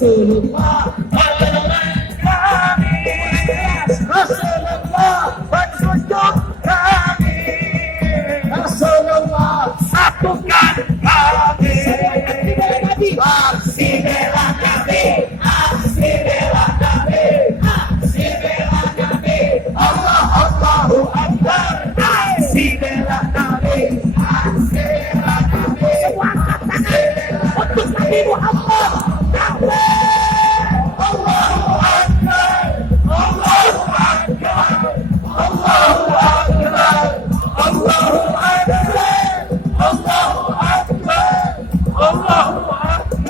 Rasulullah menolong kami, Rasulullah petunjuk kami, Rasulullah satukan kami. Aksi bela Nabi, aksi bela Nabi, aksi bela Nabi, Allah Allahu Akbar, aksi bela Nabi, aksi bela Nabi, semua katakan untuk Nabi Muhammad.